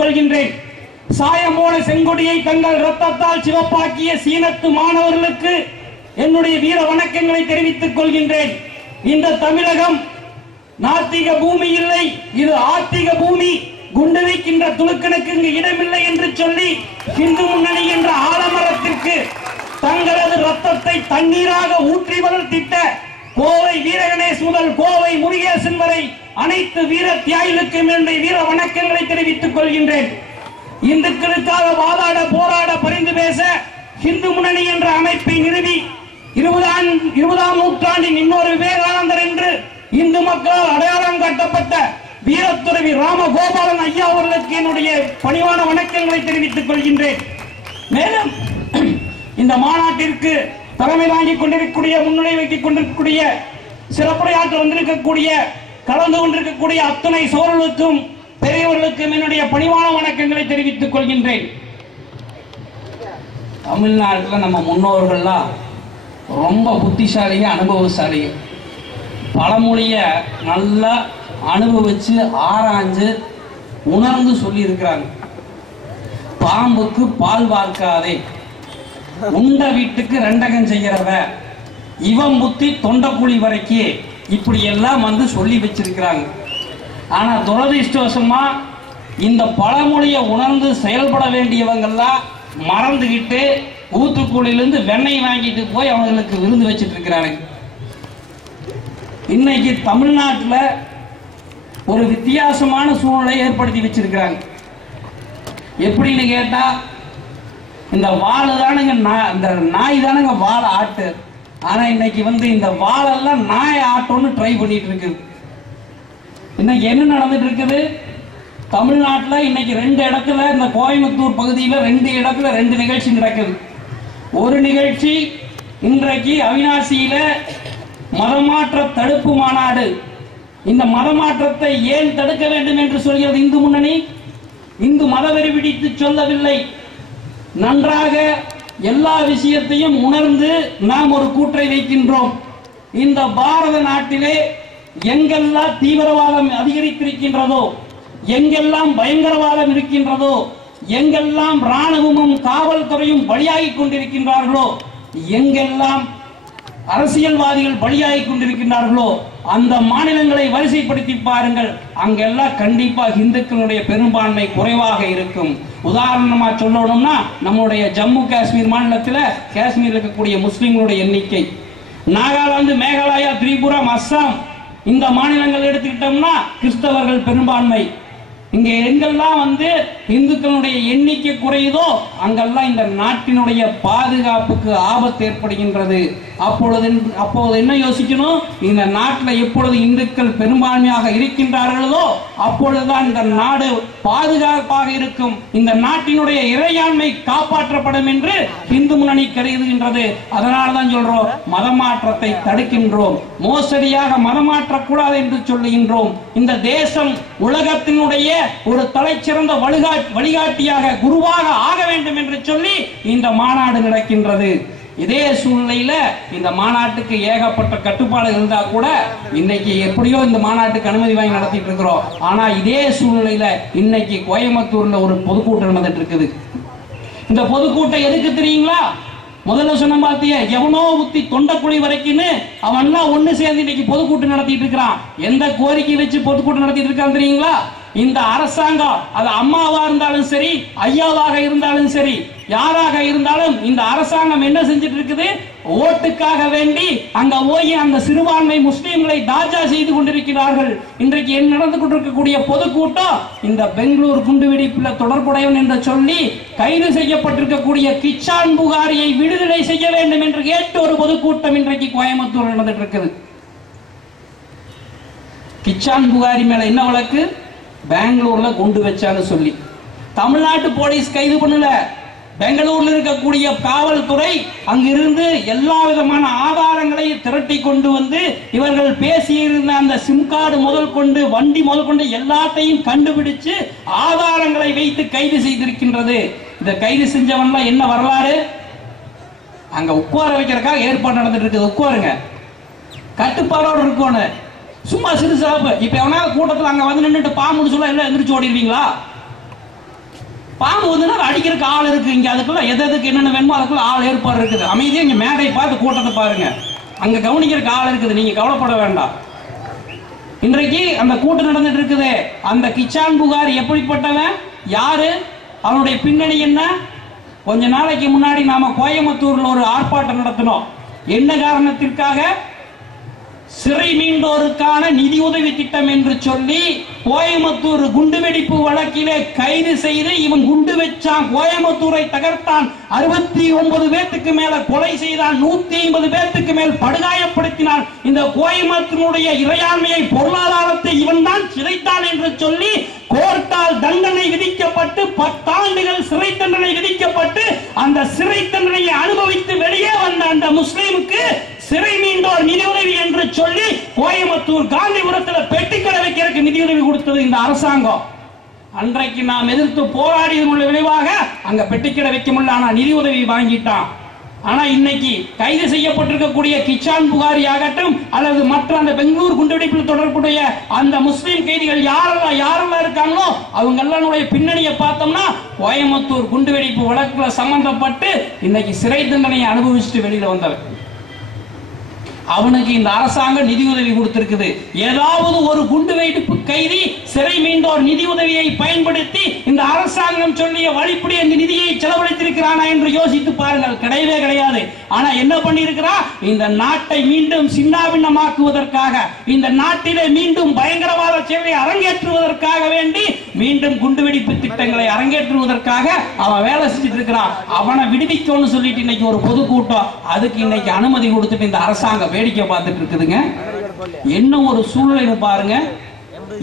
கொள்கின்றேன். சாயமோன செங்கொடியை தங்கள் ரத்தத்தால் சிவப்பாக்கிய சீனத்து மாணவர்களுக்கு என்னுடைய வீர வணக்கங்களை தெரிவித்துக் கொள்கின்றேன். இந்த தமிழகம் நாத்திக பூமி இல்லை, இது ஆத்திக பூமி. குண்டு வைக்கின்ற துணுக்கனுக்கு இங்கு இடமில்லை என்று சொல்லி இந்து முன்னணி என்ற ஆலமரத்திற்கு தங்களது ரத்தத்தை தண்ணீராக ஊற்றி வளர்த்திட்ட கோவை வீரகணேஷ் முதல் கோவை முருகேசன் வரை அனைத்து வீர தியாகிகளுக்கும் என்னுடைய வீர வணக்கங்களை தெரிவித்துக் கொள்கின்றேன். இந்துக்களுக்காக வாதாட போராட பரிந்து பேச இந்து முன்னணி என்ற அமைப்பை நிறுவி 20ஆம் நூற்றாண்டின் இன்னொரு விவேகானந்தர் என்று இந்து மக்களால் அடையாளம் காட்டப்பட்ட வீரத்துறவி ராமகோபாலன் ஐயா அவர்களுக்கு என்னுடைய பணிவான வணக்கங்களை தெரிவித்துக் கொள்கின்றேன். மேலும் இந்த மாநாட்டிற்கு தலைமை தாங்கிக் கொண்டிருக்கக்கூடிய முன்னிலை வைத்துக் கொண்டிருக்கக்கூடிய சிறப்புரையாற்ற வந்திருக்கக்கூடிய கலந்து கொண்டிருக்கக்கூடிய அத்தனை சோழர்களுக்கும் பெரியவர்களுக்கும் என்னுடைய பணிவான வணக்கங்களை தெரிவித்துக் கொள்கின்றேன். தமிழ்நாட்டில் நம்ம முன்னோர்கள்லாம் ரொம்ப புத்திசாலிங்க, அனுபவசாலிங்க. பழமொழிய நல்லா அனுபவிச்சு ஆராய்ஞ்சு உணர்ந்து சொல்லி இருக்கிறாங்க. பாம்புக்கு பால் வார்க்காதே, உண்ட வீட்டுக்கு ரெண்டகம் செய்யறவ, இவன் புத்தி தொண்டக்குழி வரைக்கும் இப்படி எல்லாம் வந்து சொல்லி வச்சிருக்கிறாங்க. ஆனா துரதிர்ஷ்டவசமா இந்த பழமொழியை உணர்ந்து செயல்பட வேண்டியவங்கெல்லாம் மறந்துகிட்டு ஊத்துக்குழியிலிருந்து வெண்ணெய் வாங்கிட்டு போய் அவங்களுக்கு விருந்து வச்சிட்டு இருக்கிறாங்க. இன்னைக்கு தமிழ்நாட்டில் ஒரு வித்தியாசமான சூழ்நிலை ஏற்படுத்தி வச்சிருக்கிறாங்க. எப்படின்னு கேட்டா, இந்த வாழை தானுங்க, இந்த நாய் தானுங்க வாழை ஆட்டு. ஆனா இன்னைக்கு வந்து இந்த வாழெல்லாம் நாய் ஆட்டோன்னு ட்ரை பண்ணிட்டு இருக்குது. இன்னைக்கு என்ன நடந்துட்டு இருக்குது தமிழ்நாட்டில்? இன்னைக்கு 2 இடத்துல, இந்த கோயம்புத்தூர் பகுதியில் 2 இடத்துல 2 நிகழ்ச்சி நடக்குது. ஒரு நிகழ்ச்சி இன்றைக்கு அவிநாசியில மதமாற்ற தடுப்பு மாநாடு. இந்த மதமாற்றத்தை ஏன் தடுக்க வேண்டும் என்று சொல்கிறது இந்து முன்னணி? இந்து மதவெறி பிடித்து சொல்லவில்லை. நன்றாக எல்லா விஷயத்தையும் உணர்ந்து நாம் ஒரு கூற்றை வைக்கின்றோம். இந்த பாரத நாட்டிலே எங்கெல்லாம் தீவிரவாதம் அதிகரித்திருக்கின்றதோ, எங்கெல்லாம் பயங்கரவாதம் இருக்கின்றதோ, எங்கெல்லாம் ராணுவமும் காவல்துறையும் பலியாகி கொண்டிருக்கின்றார்களோ, எங்கெல்லாம் அரசியல்வாதிகள் பலியாகி கொண்டிருக்கின்றார்களோ, அந்த மாநிலங்களை வரிசைப்படுத்தி பாருங்கள். அங்கெல்லாம் கண்டிப்பா இந்துக்களுடைய பெரும்பான்மை குறைவாக இருக்கும். உதாரணமா சொல்லணும்னா, நம்முடைய ஜம்மு காஷ்மீர் மாநிலத்தில் காஷ்மீர் இருக்கக்கூடிய முஸ்லிம்களுடைய எண்ணிக்கை, நாகாலாந்து, மேகாலயா, திரிபுரா, அஸ்ஸாம் இந்த மாநிலங்கள் எடுத்துக்கிட்டோம்னா கிறிஸ்தவர்கள் பெரும்பான்மை. இங்க எங்கெல்லாம் வந்து இந்துக்களுடைய எண்ணிக்கை குறையுதோ அங்கெல்லாம் இந்த நாட்டினுடைய பாதுகாப்புக்கு ஆபத்து ஏற்படுகின்றது. அப்போது என்ன யோசிக்கணும்? இந்த நாட்டில் எப்பொழுது இந்துக்கள் பெரும்பான்மையாக இருக்கின்றார்களோ அப்பொழுதுதான் இந்த நாடு பாதுகாப்பாக இருக்கும், இந்த நாட்டினுடைய இறையாண்மை காப்பாற்றப்படும் என்று இந்து முன்னணி கருதுகின்றது. அதனால்தான் சொல்றோம், மதமாற்றத்தை தடுக்கின்றோம், மோசடியாக மதமாற்றக்கூடாது என்று சொல்லுகின்றோம். இந்த தேசம் உலகத்தினுடைய ஒரு தலைச்சிறந்த வழிகாட்டியாக, குருவாக ஆக வேண்டும் என்று சொல்லி இந்த மாநாடு நடக்கின்றது. இதே சூழ்நிலையில இந்த மாநாட்டுக்கு ஏகப்பட்ட கட்டுப்பாடு இருந்தா கூட இன்னைக்கு எப்படியோ இந்த மாநாட்டுக்கு அனுமதி வாங்கி நடத்திட்டு இருக்கிறோம். ஆனா இதே சூழ்நிலையில இன்னைக்கு கோயம்புத்தூர்ல ஒரு பொதுக்கூட்டம் நடந்துட்டு இருக்குது. இந்த பொதுக்கூட்டம் எதுக்கு தெரியுங்களா? முதல்ல சொன்ன பாத்தியா, எவனோ ஊத்தி தொண்டக்குழி வரைக்கும் அவன்லாம் ஒண்ணு சேர்ந்து இன்னைக்கு பொதுக்கூட்டம் நடத்திட்டு இருக்கிறான். எந்த கோரிக்கை வச்சு பொதுக்கூட்டம் நடத்திட்டு இருக்கான் தெரியுங்களா? இந்த அரசாங்கம், அது அம்மாவா இருந்தாலும் சரி, ஐயாவாக இருந்தாலும் சரி, யாராக இருந்தாலும் இந்த அரசாங்கம் என்ன செஞ்சிட்டு இருக்குது? ஓட்டுக்காக வேண்டி அங்க போய் அந்த சிறுபான்மை முஸ்லிம்களை தாஜா செய்து கொண்டிருக்கிறார்கள். இன்றைக்கு என்ன நடந்து கொண்டிருக்கக்கூடிய பொதுக்கூட்டம், இந்த பெங்களூர் குண்டுவெடிப்பில் தொடர்புடையவன் என்று சொல்லி கைது செய்யப்பட்டிருக்கக்கூடிய கிச்சான் புகாரியை விடுதலை செய்ய வேண்டும் என்று கேட்டு ஒரு பொதுக்கூட்டம் இன்றைக்கு கோயம்புத்தூர் நடந்துட்டு இருக்குது. கிச்சான் புகாரி மேல என்ன வழக்கு? பெங்களூர்ல குண்டு வச்சான்னு சொல்லி தமிழ்நாட்டு போலீஸ் கைது பண்ணல. பெங்களூர்ல இருக்கக்கூடிய காவல்துறை அங்கிருந்து எல்லா விதமான ஆதாரங்களையும் திரட்டி கொண்டு வந்து இவர்கள் பேசியிருந்த அந்த சிம் கார்டு முதல் கொண்டு வண்டி முதல் கொண்டு எல்லாத்தையும் கண்டுபிடிச்சு ஆதாரங்களை வைத்து கைது செய்திருக்கின்றது. இந்த கைது செஞ்சவன்லாம் என்ன வரலாறு? அங்க உட்கார வைக்கிறதுக்காக ஏற்பாடு நடந்துட்டு இருக்குது. உட்காருங்க, கட்டுப்பாடோடு இருக்கணும். சும்மா சிறு சிறப்பு. இப்ப எவனா கூட்டத்தில் அங்க வந்து நின்றுட்டு பாம்புன்னு சொல்ல எல்லாம் எந்திரிச்சு ஓடிடுவீங்களா? பாம்பு வந்து அடிக்கிறதுக்கு ஆள் இருக்கு. இங்க அதுக்குள்ள எதுக்கு என்னென்ன வேணுமோ அதுக்குள்ள ஆள் ஏற்பாடு இருக்குது. அமைதியா இங்க மேடை பார்த்து கூட்டத்தை பாருங்க, அங்க கவனிக்கிறதுக்கு ஆள் இருக்குது, நீங்க கவலைப்பட வேண்டாம். இன்றைக்கு அந்த கூட்டம் நடந்துட்டு இருக்குது. அந்த கிச்சான் புகாரி எப்படிப்பட்டவன், யாரு, அவனுடைய பின்னணி என்ன? கொஞ்ச நாளைக்கு முன்னாடி நாம கோயம்புத்தூர்ல ஒரு ஆர்ப்பாட்டம் நடத்தினோம். என்ன காரணத்திற்காக? சிறை மீண்டோருக்கான நிதி உதவி திட்டம் என்று சொல்லி கோயம்புத்தூர் குண்டுவெடிப்பு வழக்கிலே கைது செய்து இவன் குண்டு வச்சான், கோயம்புத்தூரை தகர்த்தான், 69 பேத்துக்கு மேல கொலை செய்தான், 150 பேத்துக்கு மேல் படுகாயப்படுத்தினான், இந்த கோயம்புத்தூருடைய இறையாண்மையை பொருளாதாரத்தை இவன் தான் சிதைத்தான் என்று சொல்லி கோர்ட்டால் தண்டனை விதிக்கப்பட்டு 10 ஆண்டுகள் சிறை தண்டனை விதிக்கப்பட்டு அந்த சிறை தண்டனையை அனுபவித்து வெளியே வந்த அந்த முஸ்லிமுக்கு சிறை மீண்டோர் நிதியுதவி என்று சொல்லி கோயம்புத்தூர் காந்திபுரத்தில் பெட்டிக்கடை வைக்கிறதுக்கு நிதியுதவி கொடுத்தது இந்த அரசாங்கம். அன்றைக்கு நாம் எதிர்த்து போராடியதன் விளைவாக அங்க பெட்டிக்கடை வைக்க முடியல, ஆனா நிதியுதவி வாங்கிட்டான். ஆனா இன்னைக்கு கைது செய்யப்பட்டிருக்கக்கூடிய கிச்சான் புகாரி ஆகட்டும் அல்லது மற்ற அந்த பெங்களூர் குண்டுவெடிப்பில் தொடர்புடைய அந்த முஸ்லீம் கைதிகள் யாரெல்லாம் இருக்காங்களோ அவங்க எல்லாருடைய பின்னணியை பார்த்தோம்னா கோயம்புத்தூர் குண்டுவெடிப்பு வழக்குல சம்பந்தப்பட்டு இன்னைக்கு சிறை தண்டனையை அனுபவிச்சுட்டு வெளியில வந்தவர். அவனுக்கு இந்த அரசாங்கம் நிதியுதவி கொடுத்திருக்குது. ஏதாவது ஒரு குண்டு வெடிப்பு கைதி சிறை மீண்டோர் நிதியுதவியை பயன்படுத்தி இந்த அரசாங்கம் சொல்லிய வழிப்படி அந்த நிதியை செலவழித்திருக்கிறானா என்று யோசித்து பாருங்கள். கிடையவே கிடையாது. ஆனா என்ன பண்ணியிருக்கிறா, இந்த நாட்டை மீண்டும் சின்னாபின்னமாக்குவதற்காக, இந்த நாட்டிலே மீண்டும் பயங்கரவாத செயலை அரங்கேற்றுவதற்காக வேண்டி மீண்டும் குண்டுவெடிப்பு திட்டங்களை அரங்கேற்றுவதற்காக அவன் வேலை செஞ்சுட்டு இருக்கிறான். அவனை விடுவிக்கணும்னு சொல்லிட்டு இன்னைக்கு ஒரு பொதுக்கூட்டம், அதுக்கு இன்னைக்கு அனுமதி கொடுத்துட்டு இந்த அரசாங்கம் வேடிக்கை பார்த்துட்டு இருக்குதுங்க. என்ன ஒரு சூழ்நிலை பாருங்க.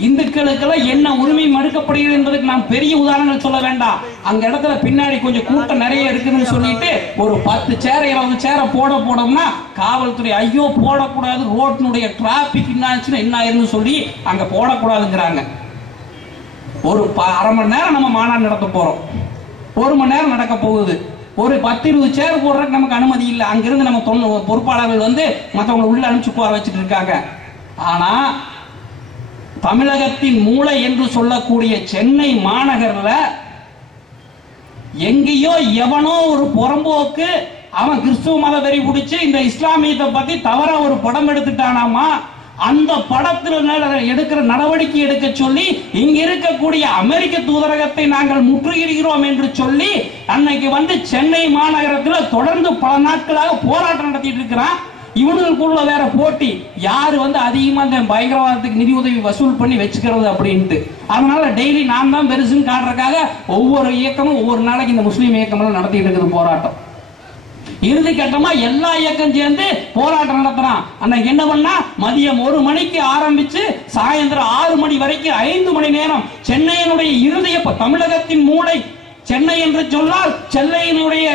இந்துக்களுக்கெல்லாம் என்ன உரிமை மறுக்கப்படுகிறது என்பதற்கு நாம் பெரிய உதாரணங்கள் சொல்ல வேண்டாம். அங்க இடத்துல பின்னாடி கொஞ்சம் கூட்டம் நிறைய இருக்குன்னு சொல்லிட்டு ஒரு 10 சேர 20 சேர போடோம்னா காவல்துறை ஐயோ போடக்கூடாது, ரோட்டினுடைய டிராபிக் என்னாச்சுன்னா என்ன ஆயிருன்னு சொல்லி அங்க போடக்கூடாதுங்கிறாங்க. ஒரு அரை மணி நேரம் நம்ம மாநாடு நடத்த போறோம், 1 மணி நேரம் நடக்க போகுது. ஒரு 10-20 சேர் போடுறதுக்கு நமக்கு அனுமதி இல்லை. அங்கிருந்து நம்ம பொறுப்பாளர்கள் வந்து மற்றவங்களை உள்ள அனுப்பிச்சு உட்கார வச்சுட்டு இருக்காங்க. ஆனா தமிழகத்தின் மூளை என்று சொல்லக்கூடிய சென்னை மாநகர்ல எங்கேயோ எவனோ ஒரு புறம்போக்கு அவன் கிறிஸ்துவ மத வெறி பிடிச்சு இந்த இஸ்லாமியத்தை பத்தி தவறா ஒரு படம் எடுத்துட்டானாமா. அந்த படத்தில் எடுக்கிற நடவடிக்கை எடுக்க சொல்லி இங்க இருக்கக்கூடிய அமெரிக்க தூதரகத்தை நாங்கள் முற்றுகிறோம் என்று சொல்லி அன்னைக்கு வந்து சென்னை மாநகரத்தில் தொடர்ந்து பல நாட்களாக போராட்டம் நடத்திட்டு இருக்கிறான். இவனுக்குள்ள வேற போட்டி, யாரு வந்து அதிகமா இந்த பயங்கரவாதத்துக்கு நிதி உதவி வசூல் பண்ணி வச்சுக்கிறது அப்படின்ட்டு. அதனால டெய்லி நான் தான் பெருசுன்னு காட்டுறதுக்காக ஒவ்வொரு இயக்கமும் ஒவ்வொரு நாளைக்கு இந்த முஸ்லீம் இயக்கம் நடத்திட்டு இருக்குது போராட்டம். இறுதி கட்டமா எல்லா இயக்கம் சேர்ந்து போராட்டம் நடத்துறான். அன்னைக்கு என்ன பண்ணா, மதியம் 1 மணிக்கு ஆரம்பிச்சு சாயந்தரம் 6 மணி வரைக்கும் 5 மணி நேரம் சென்னையினுடைய இருதய, தமிழகத்தின் மூளை சென்னை என்று சொன்னால் சென்னையினுடைய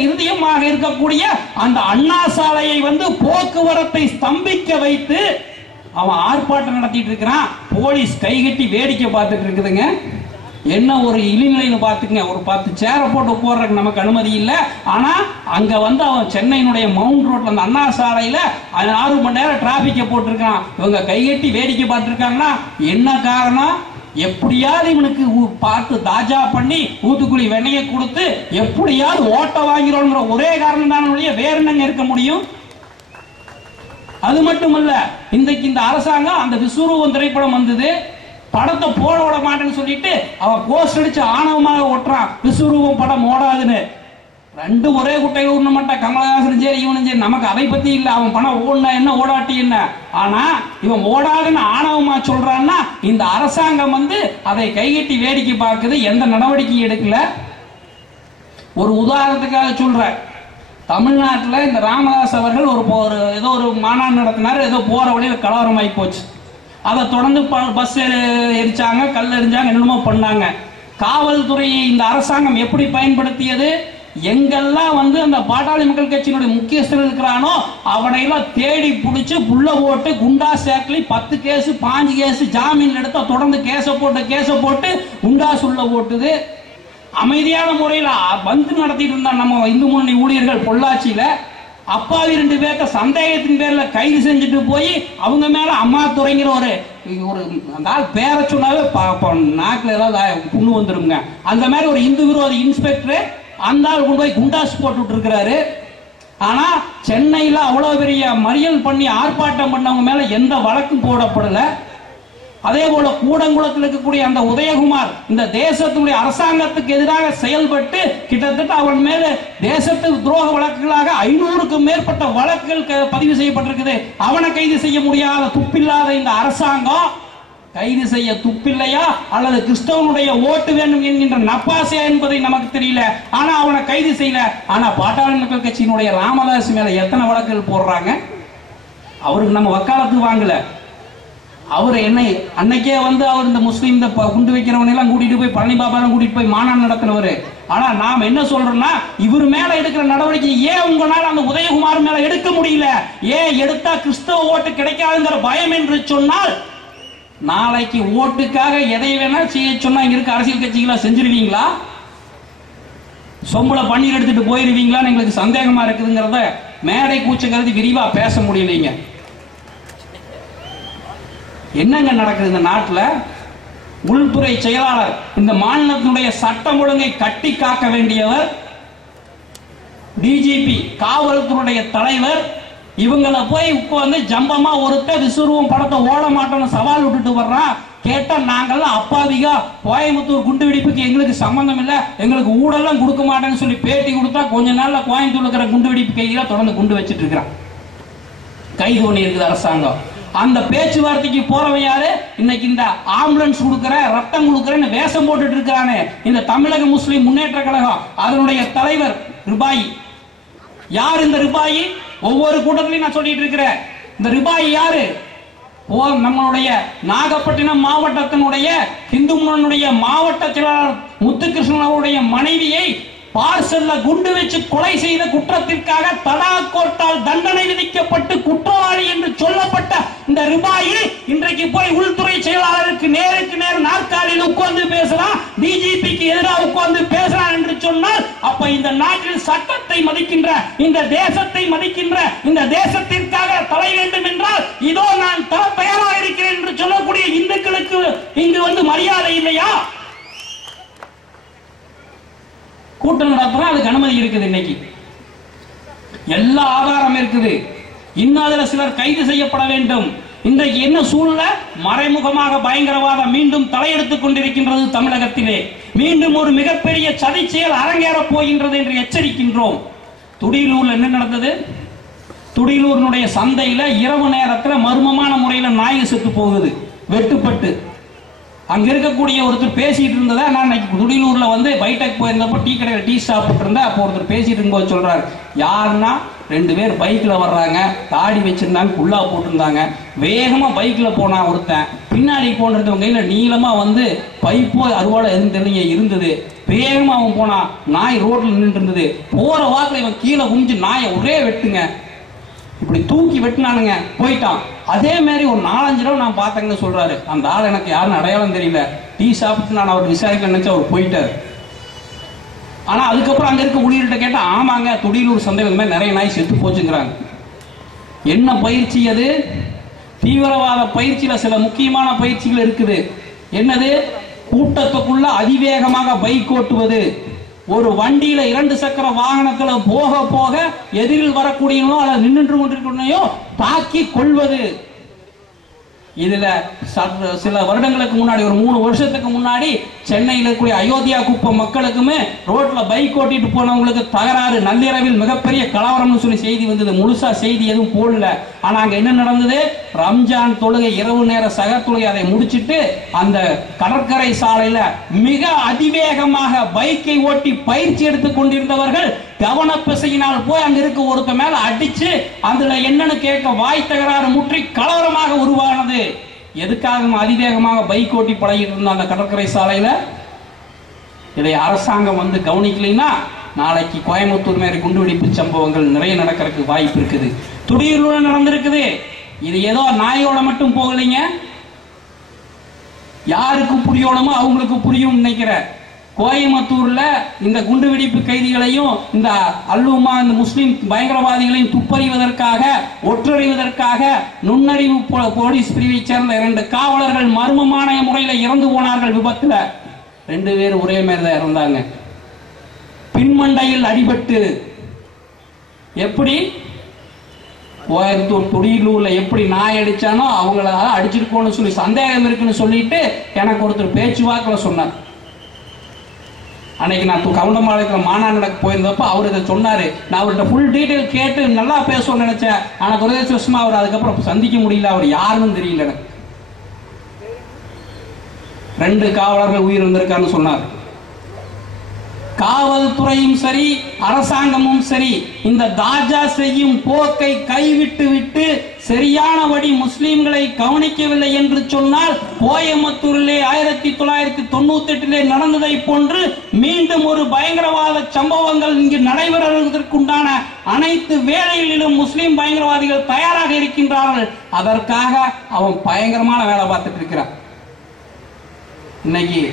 இருதயமாக இருக்கக்கூடிய அந்த அண்ணா சாலையை வந்து போக்குவரத்தை ஸ்தம்பிக்க வைத்து அவன் ஆர்ப்பாட்டம் நடத்திட்டு இருக்கிறான். போலீஸ் கைகட்டி வேடிக்கை பார்த்துட்டு இருக்குதுங்க. என்ன ஒரு இழிநிலைன்னு பாத்துங்க. ஒரு 10 சேர போட்டு போடுறதுக்கு நமக்கு அனுமதி இல்லை. ஆனா அங்க வந்து அவன் சென்னையினுடைய மவுண்ட் ரோட்ல அந்த அண்ணா சாலையில 6 மணி நேரம் டிராபிக்க போட்டிருக்கான். இவங்க கைகட்டி வேடிக்கை பார்த்துருக்காங்கன்னா என்ன காரணம்? எப்படியாவது இவனுக்கு பார்த்து தாஜா பண்ணி ஊத்துக்குழி வெண்ணையை கொடுத்து எப்படியாவது ஓட்ட வாங்கிறோங்கிற ஒரே காரணம் தான், வேற என்னங்க இருக்க முடியும்? அது மட்டுமல்ல, இன்றைக்கு இந்த அரசாங்கம் அந்த விஸ்வரூபம் திரைப்படம் வந்தது, படத்தை போட விட மாட்டேன்னு சொல்லிட்டு அவன் போஸ்ட் அடிச்சு ஆணவமாக ஓட்டுறான், விஸ்வரூபம் படம் ஓடாதுன்னு. 2 ஒரே குட்டையில் ஊர்ன மாட்டா, கமலஹாசன் சரி இவனும் சரி, நமக்கு அதை பத்தி இல்ல. அவன் பணம் ஓடுனா என்ன ஓடாட்டி என்ன, ஆனா இவன் ஓடாதுன்னு ஆணவமா சொல்றான்னா இந்த அரசாங்கம் வந்து அதை கைகட்டி வேடிக்கை பார்க்குது, எந்த நடவடிக்கையும் எடுக்கல. ஒரு உதாரணத்துக்காக சொல்ற, தமிழ்நாட்டில் இந்த ராமதாஸ் அவர்கள் ஏதோ ஒரு மாநாடு நடத்தினார், ஏதோ போற வழியில் கலவரமாயி போச்சு. அதை தொடர்ந்து பஸ் எரிச்சாங்க, கல் எரிஞ்சாங்க, என்னென்னமோ பண்ணாங்க. காவல்துறையை இந்த அரசாங்கம் எப்படி பயன்படுத்தியது? எங்கெல்லாம் வந்து அந்த பாட்டாளி மக்கள் கட்சியினுடைய முக்கியஸ்தர் இருக்கிறானோ அவனையெல்லாம் தேடி பிடிச்சு புள்ள போட்டு குண்டா சேக்கலி 10 கேஸ் 5 கேஸ் ஜாமீன் எடுத்தா தொடர்ந்து கேச போட்டு குண்டாஸ் உள்ள போட்டுது. அமைதியான முறையில் வந்து நடத்திட்டு இருந்தா நம்ம இந்து முன்னணி ஊழியர்கள் பொள்ளாச்சியில அப்பாவி 2 பேர்த்த சந்தேகத்தின் பேர்ல கைது செஞ்சுட்டு போய் அவங்க மேல அம்மாதுரைங்கிற ஒரு அந்த ஆள் பேரை சொன்னாவே நாக்கில் ஏதாவது புண்ணு வந்துருங்க. அந்த மாதிரி ஒரு இந்து விரோதி இன்ஸ்பெக்டர் அந்த ஆள் கொண்டு போய் குண்டாஸ் போட்டு இருக்கிறாரு. ஆனா சென்னையில அவ்வளவு பெரிய மறியல் பண்ணி ஆர்ப்பாட்டம் பண்ணவங்க மேல எந்த வழக்கும் போடப்படல. அதே போல கூடங்குளத்தில் இருக்கக்கூடிய அந்த உதயகுமார் இந்த தேசத்துடைய அரசாங்கத்துக்கு எதிராக செயல்பட்டு கிட்டத்தட்ட அவன் மேல தேசத்துக்கு துரோக வழக்குகளாக 500க்கும் மேற்பட்ட வழக்குகள் பதிவு செய்யப்பட்டிருக்குது. அவனை கைது செய்ய முடியாத துப்பில்லாத இந்த அரசாங்கம் கைது செய்ய துப்பில்லையா அல்லது கிறிஸ்தவனுடைய ஓட்டு வேண்டும் என்கின்ற நப்பாசையா என்பதை நமக்கு தெரியல. ஆனா அவனை கைது செய்யல. ஆனா பாட்டாளி மக்கள் கட்சியினுடைய ராமதாஸ் மேல எத்தனை வழக்குகள் போடுறாங்க? அவருக்கு நம்ம வக்காலத்து வாங்கல. அவர் என்னை அன்னைக்கே வந்து அவர் இந்த முஸ்லீம் இந்த குண்டு வைக்கிறவனை எல்லாம் கூட்டிட்டு போய் பழனி பாபாலாம் கூட்டிட்டு போய் மாநாடு நடத்தினவர். ஆனா நாம் என்ன சொல்றோம்னா இவர் மேல எடுக்கிற நடவடிக்கை ஏன் உங்களால் அந்த உதயகுமார் மேல எடுக்க முடியல? ஏன் எடுத்தா கிறிஸ்தவ ஓட்டு கிடைக்காதுங்கிற பயம் என்று சொன்னால் நாளைக்கு ஓட்டுக்காக எதை வேணா செய்ய சொன்னா இங்க இருக்க அரசியல் கட்சிகளா செஞ்சிருவீங்களா? சொம்பள பன்னீர் எடுத்துட்டு போயிருவீங்களான்னு எங்களுக்கு சந்தேகமா இருக்குதுங்கிறத மேடை கூச்சங்கிறது விரிவா பேச முடியலைங்க. என்னங்க நடக்குது இந்த நாட்டில்? உள்துறை செயலாளர் இந்த மாநிலத்தினுடைய சட்டம் ஒழுங்கை கட்டி காக்க வேண்டியவர், டிஜிபி காவல்துறையுடைய தலைவர், இவங்களை போய் உட்கார்ந்து ஜம்பமா ஒருத்தர் விஸ்வரூபம் படத்தை ஓட மாட்டோம்னு சவால் விட்டுட்டு வர்றான். கேட்டா நாங்கெல்லாம் அப்பாவிகா கோயம்புத்தூர் குண்டு வெடிப்புக்கு எங்களுக்கு சம்பந்தம் இல்லை, எங்களுக்கு ஊடெல்லாம் கொடுக்க மாட்டேன்னு சொல்லி பேட்டி கொடுத்தா கொஞ்ச நாள்ல கோயம்புத்தூர்ல இருக்கிற குண்டு வெடிப்பு கைதிகளை தொடர்ந்து குண்டு வச்சிட்டு இருக்கிறான். கைது பண்ணி இருக்குது அரசாங்கம். அந்த பேச்சுவார்த்தைக்கு போறவன் யாரு? இன்னைக்கு இந்த ஆம்புலன்ஸ் கொடுக்கிற ரத்தம் கொடுக்கிறேன்னு வேஷம் போட்டுட்டு இருக்கானே இந்த தமிழக முஸ்லிம் முன்னேற்ற கழகம் அதனுடைய தலைவர் ரிபாயி. யார் இந்த ரிபாயி? ஒவ்வொரு கூட்டத்திலையும் நான் சொல்லிட்டு இருக்கிறேன். இந்த ரிபாயி யாரு? நம்மளுடைய நாகப்பட்டினம் மாவட்டத்தினுடைய இந்து முன்னணியுடைய மாவட்ட செயலாளர் முத்துகிருஷ்ணன் அவருடைய மனைவியை பார்சல்ல குண்டு வச்சு கொலை செய்த குற்றத்திற்காக தடா கோர்ட்டால் தண்டனை விதிக்கப்பட்டு குற்றவாளி என்று சொல்லப்பட்ட இந்த ரிபாயி இன்றைக்கு போய் உள்துறை செயலாளருக்கு நேருக்கு நேர் நாற்காலியில் உட்கார்ந்து பேசலாம், டிஜிபிக்கு எதிராக உட்கார்ந்து பேசலாம் என்று சொன்னால் அப்ப இந்த நாட்டில் சட்டத்தை மதிக்கின்ற, இந்த தேசத்தை மதிக்கின்ற, இந்த தேசத்திற்காக தலை வேண்டும் என்றால் இதோ நான் தயாராக இருக்கிறேன் என்று சொல்லக்கூடிய இந்துக்களுக்கு இங்கு வந்து மரியாதை இல்லையா? கூட்டம் நடத்துறோம், அதுக்கு அனுமதி இருக்குது. இன்னைக்கு எல்லா ஆதாரம் இருக்குது. இன்னும் அதுல சிலர் கைது செய்யப்பட வேண்டும். இன்றைக்கு என்ன சூழ்நிலை? மறைமுகமாக பயங்கரவாதம் மீண்டும் தலையெடுத்துக் கொண்டிருக்கின்றது தமிழகத்திலே. மீண்டும் ஒரு மிகப்பெரிய சதி செயல் அரங்கேறப் போகின்றது என்று எச்சரிக்கின்றோம். துடியலூர்ல என்ன நடந்தது? துடியலூரினுடைய சந்தையில இரவு நேரத்தில் மர்மமான முறையில் நாய் செத்து போகுது, வெட்டுப்பட்டு. அங்க இருக்கக்கூடிய ஒருத்தர் பேசிட்டு இருந்ததா நான் துடியலூர்ல வந்து பைடெக் போயிருந்தப்போ டீ கடையில் டீ சாப்பிட்டு இருந்தா அப்போ ஒருத்தர் பேசிட்டு இருக்கும்போது சொல்றாரு, யாருன்னா 2 பேர் பைக்ல வர்றாங்க, தாடி வச்சிருந்தாங்க, குள்ளா போட்டிருந்தாங்க, வேகமா பைக்ல போனா ஒருத்தன், பின்னாடி போன்றவங்க கையில நீளமா வந்து பைப்போ அருவாளை இருந்தது, வேகமா அவன் போனா நாய் ரோட்ல நின்று இருந்தது, போற வாக்குல இவன் கீழே குமிஞ்சு நாயை ஒரே வெட்டுங்க, இப்படி தூக்கி வெட்டினானுங்க, போயிட்டான். அதே மாதிரி ஒரு 4-5 தடவை நான் பார்த்தேங்கன்னு சொல்றாரு. அந்த ஆள் எனக்கு யாருன்னு அடையாளம் தெரியல, டீ சாப்பிட்டு நான் அவர் விசாரிக்க நினைச்சு அவர் போயிட்டாரு. ஆனா அதுக்கப்புறம் அங்க இருக்க ஊழியர்கிட்ட கேட்டா ஆமாங்க துடியலூர் சந்தை இந்த மாதிரி நிறைய நாய் செத்து போச்சுங்கிறாங்க. என்ன பயிற்சி அது? தீவிரவாத பயிற்சியில சில முக்கியமான பயிற்சிகள் இருக்குது. என்னது? கூட்டத்துக்குள்ள அதிவேகமாக பைக் ஓட்டுவது, ஒரு வண்டியில 2 சக்கர வாகனத்துல போக போக எதிரில் வரக்கூடியனோ அல்லது நின்று கொண்டிருக்கணையோ தாக்கி கொள்வது. இதுல சில வருடங்களுக்கு முன்னாடி, ஒரு 3 வருஷத்துக்கு முன்னாடி சென்னையில் இருக்கக்கூடிய அயோத்தியா குப்பம் மக்களுக்குமே ரோட்ல பைக் ஓட்டிட்டு போனவங்களுக்கு தகராறு, நள்ளிரவில் மிகப்பெரிய கலவரம்னு சொல்லி செய்தி வந்தது. முழுசா செய்தி எதுவும் போடல. ஆனா அங்க என்ன நடந்தது? ரம்ஜான் தொழுகை, இரவு நேர சகர் தொழுகை, அதை முடிச்சிட்டு அந்த கடற்கரை சாலையில மிக அதிவேகமாக பைக்கை ஓட்டி பயிற்சி எடுத்துக் கொண்டிருந்தவர்கள் கவனப்பிசையினால் போய் அங்க இருக்க ஒருத்த மேல அடிச்சு அதுல என்னன்னு கேட்க வாய் தகராறு முற்றி கலவரமாக உருவானது. எதுக்காக அதிவேகமாக பைக் ஓட்டி பழகிட்டு இருந்த அந்த கடற்கரை சாலையில? இதை அரசாங்கம் வந்து கவனிக்கலைன்னா நாளைக்கு கோயம்புத்தூர் மாதிரி குண்டுவெடிப்பு சம்பவங்கள் நிறைய நடக்கிறதுக்கு வாய்ப்பு இருக்குது. துடியலூர் நடந்திருக்குது. இது ஏதோ நாயோட மட்டும் போகலைங்க, யாருக்கு புரியணுமோ அவங்களுக்கு புரியும் நினைக்கிற. கோயம்புத்தூர்ல இந்த குண்டுவெடிப்பு கைதிகளையும் இந்த அல்லுமா இந்த முஸ்லிம் பயங்கரவாதிகளையும் துப்பறிவதற்காக ஒற்றறிவதற்காக நுண்ணறிவு போலீஸ் பிரிவை சேர்ந்த 2 காவலர்கள் மர்மமான முறையில் இறந்து போனார்கள் விபத்துல. 2 பேர் ஒரே மாதிரி தான் இறந்தாங்க. பின்மண்டையில் அடிபட்டு எப்படி கோயம்புத்தூர் துடியலூர்ல எப்படி நாய் அடிச்சானோ அவங்கள அடிச்சிருக்கோன்னு சொல்லி சந்தேகம் இருக்குன்னு சொல்லிட்டு எனக்கு ஒருத்தர் பேச்சுவாக்கில் சொன்னார். அன்னைக்கு நான் கவுண்டம்பாளையத்தில் மாநாடு நடக்க போயிருந்தப்ப அவர் இதை சொன்னாரு. நான் அவர்கிட்ட ஃபுல் டீட்டெயில் கேட்டு நல்லா பேசணும்னு நினைச்சேன். ஆனா துரதிர்ஷ்டவசமா அவர் அதுக்கப்புறம் சந்திக்க முடியல. அவர் யாருன்னு தெரியல எனக்கு. 2 காவலர்கள் உயிர் வந்திருக்காருன்னு சொன்னார். காவல்துறையும் சரி அரசாங்கமும் சரி இந்த தாஜா செய்யும் போக்கை கைவிட்டு விட்டு சரியானபடி முஸ்லிம்களை கவனிக்கவில்லை என்று சொன்னால் கோயம்புத்தூரிலே 1998 நடந்ததை போன்று மீண்டும் ஒரு பயங்கரவாத சம்பவங்கள் இங்கு நடைபெறுவதற்குண்டான அனைத்து வேலைகளிலும் முஸ்லிம் பயங்கரவாதிகள் தயாராக இருக்கின்றார்கள். அதற்காக அவன் பயங்கரமான வேலை பார்த்துட்டு இருக்கிறான். இன்னைக்கு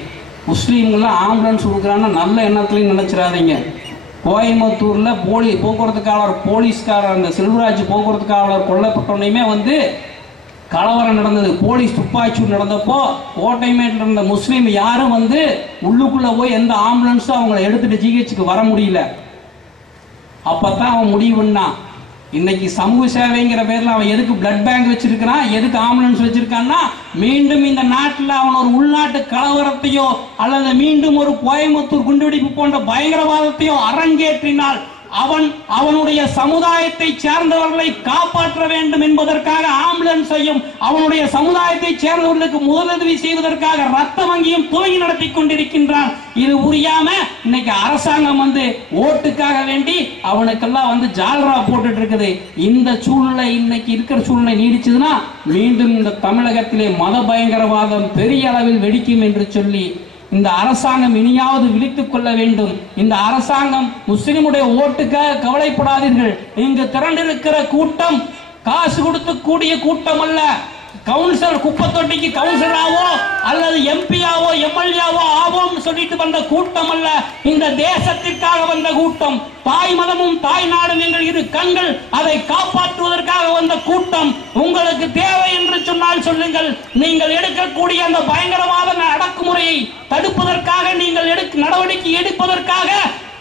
முஸ்லீம்கள் ஆம்புலன்ஸ் கொடுக்குறான்னு நல்ல எண்ணத்துலையும் நினைச்சிடாதீங்க. கோயம்புத்தூர்ல போக்குவரத்து காவலர் போலீஸ்காரர் அந்த செல்வராஜ் போக்குவரத்து காவலர் கொல்லப்பட்டோன்னையுமே கலவரம் நடந்தது. போலீஸ் துப்பாக்கி நடந்தப்போ கோட்டைமேட்டில் இருந்த முஸ்லீம் யாரும் உள்ளுக்குள்ள போய் எந்த ஆம்புலன்ஸும் அவங்களை எடுத்துட்டு ஜிஹெச்சுக்கு வர முடியல. அப்பதான் அவன் முடிவு பண்ணான், இன்னைக்கு சமூக சேவைங்கிற பேர்ல அவன் எதுக்கு பிளட் பேங்க் வச்சிருக்கான், எதுக்கு ஆம்புலன்ஸ் வச்சிருக்கான்னா மீண்டும் இந்த நாட்டில் அவன் ஒரு உள்நாட்டு கலவரத்தையோ அல்லது மீண்டும் ஒரு கோயம்புத்தூர் குண்டுவெடிப்பு போன்ற பயங்கரவாதத்தையோ அரங்கேற்றினால் அவனுடைய சமுதாயத்தை சேர்ந்தவர்களை காப்பாற்ற வேண்டும் என்பதற்காக ஆம்புலன்ஸையும் அவனுடைய சமுதாயத்தை சேர்ந்தவர்களுக்கு முதலுதவி செய்வதற்காக ரத்த வங்கியும் துவங்கி நடத்தி கொண்டிருக்கின்றான். இது புரியாம இன்னைக்கு அரசாங்கம் ஓட்டுக்காக வேண்டி அவனுக்கெல்லாம் ஜால்ரா போட்டுட்டு இருக்குது. இந்த சூழ்நிலை இன்னைக்கு இருக்கிற சூழ்நிலை நீடிச்சதுன்னா மீண்டும் இந்த தமிழகத்திலே மத பயங்கரவாதம் பெரிய அளவில் வெடிக்கும் என்று சொல்லி இந்த அரசாங்கம் இனியாவது விழித்துக் கொள்ள வேண்டும். இந்த அரசாங்கம் முஸ்லிமுடைய ஓட்டுக்காக கவலைப்படாதீர்கள். இங்கு திரண்டிருக்கிற கூட்டம் காசு கொடுத்து கூடிய கூட்டம் அல்ல. கவுன்சிலர் குப்பத்தொட்டிக்கு கவுன்சிலராவோ அல்லது எம்பியாவோ எம்எல்ஏவோ ஆவோம் சொல்லிட்டு வந்த கூட்டம் அல்ல. இந்த தேசத்திற்காக வந்த கூட்டம். தாய் மதமும் தாய் நாடும் எங்கள் 2 கண்கள், அதை காப்பாற்றுவதற்காக வந்த கூட்டம். உங்களுக்கு தேவை என்று சொன்னால் சொல்லுங்கள். நீங்கள் எடுக்கக்கூடிய அந்த பயங்கரவாத அடக்குமுறையை தடுப்பதற்காக நீங்கள் நடவடிக்கை எடுப்பதற்காக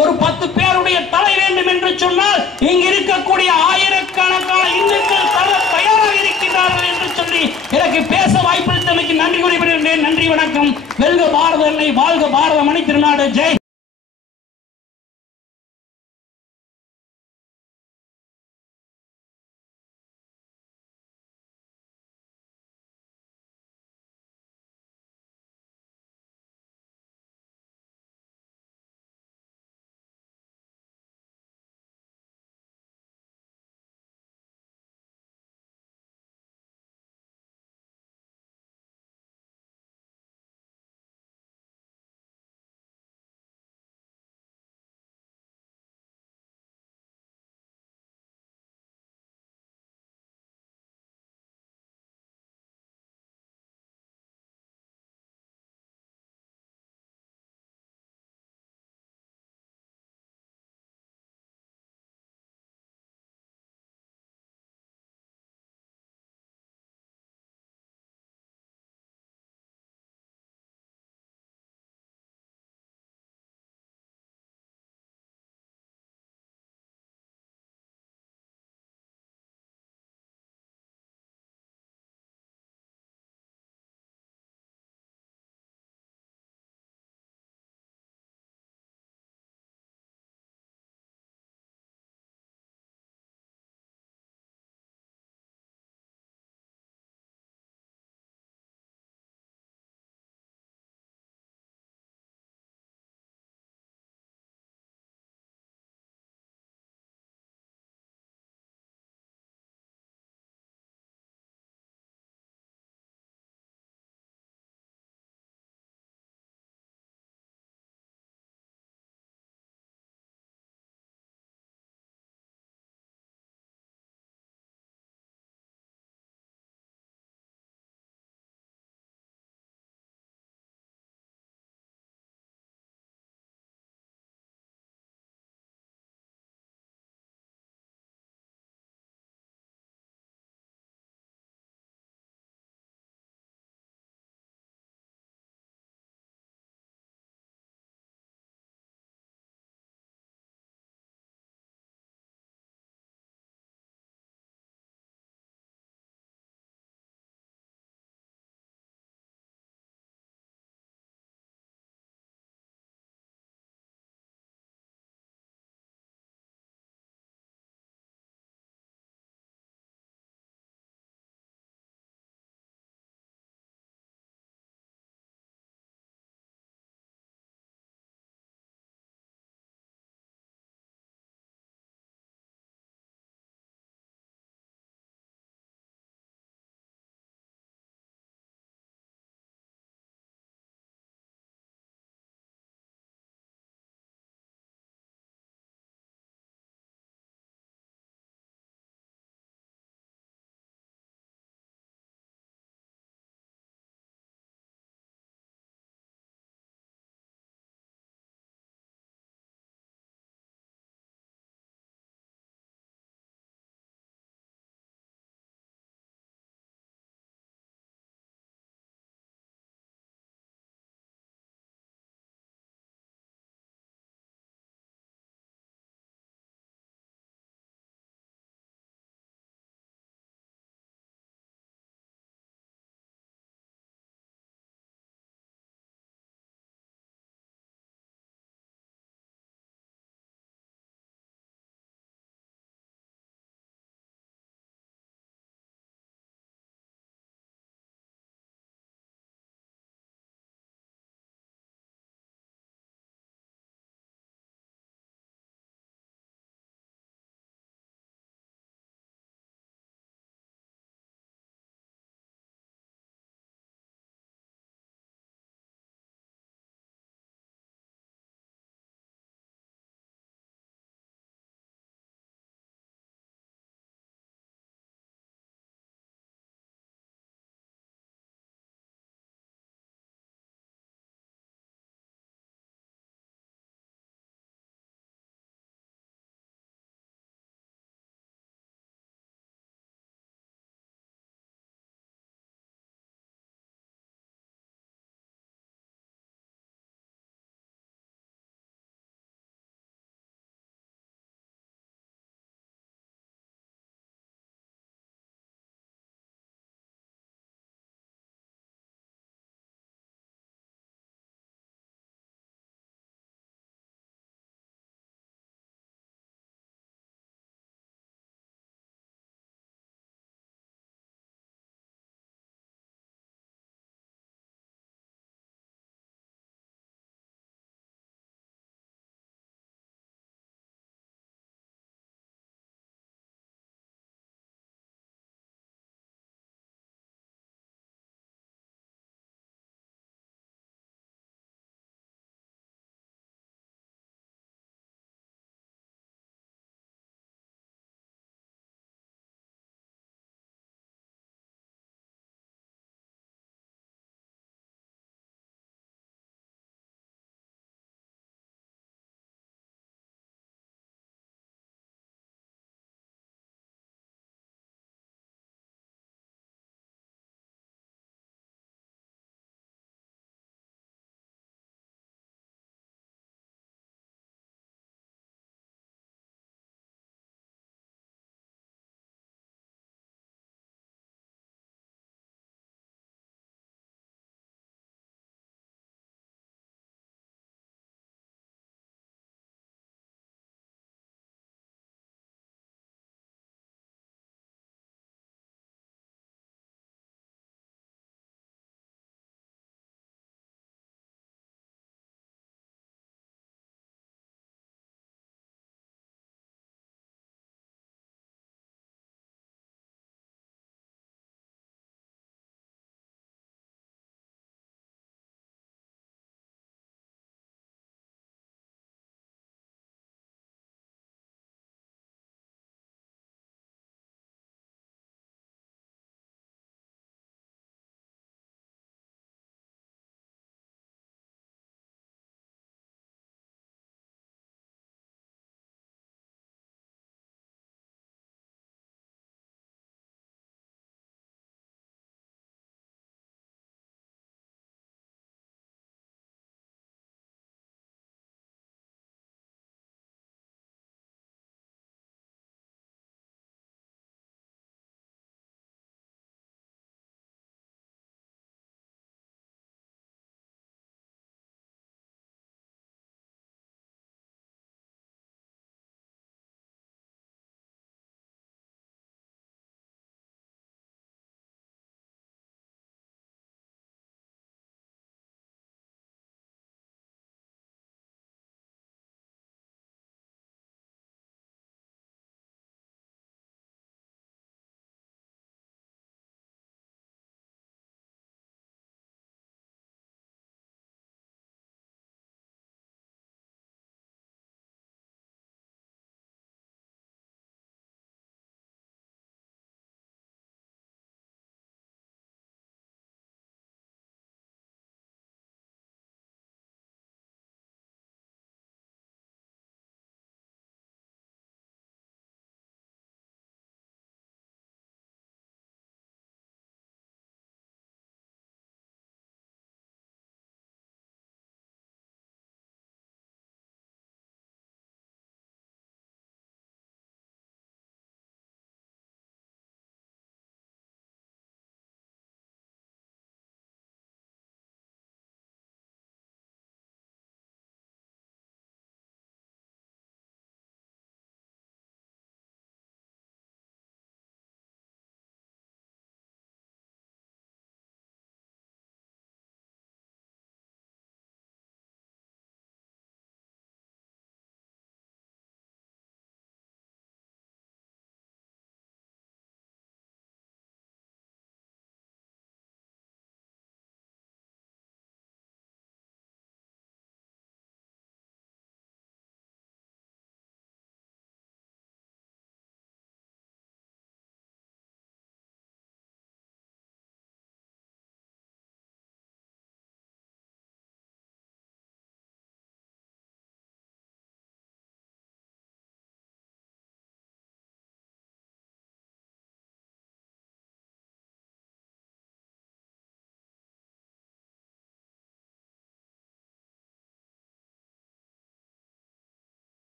ஒரு 10 பேருடைய தலை வேண்டும் என்று சொன்னால் இங்கு இருக்கக்கூடிய ஆயிரக்கணக்கான இந்துக்கள் தயாராக இருக்கிறார்கள் என்று சொல்லி எனக்கு பேச வாய்ப்பளித்தமைக்கு நன்றி கூறிவிடுகிறேன். நன்றி, வணக்கம். வெல்க பாரத எல்லை, வாழ்க பாரத மணி திருநாடு. ஜெய்.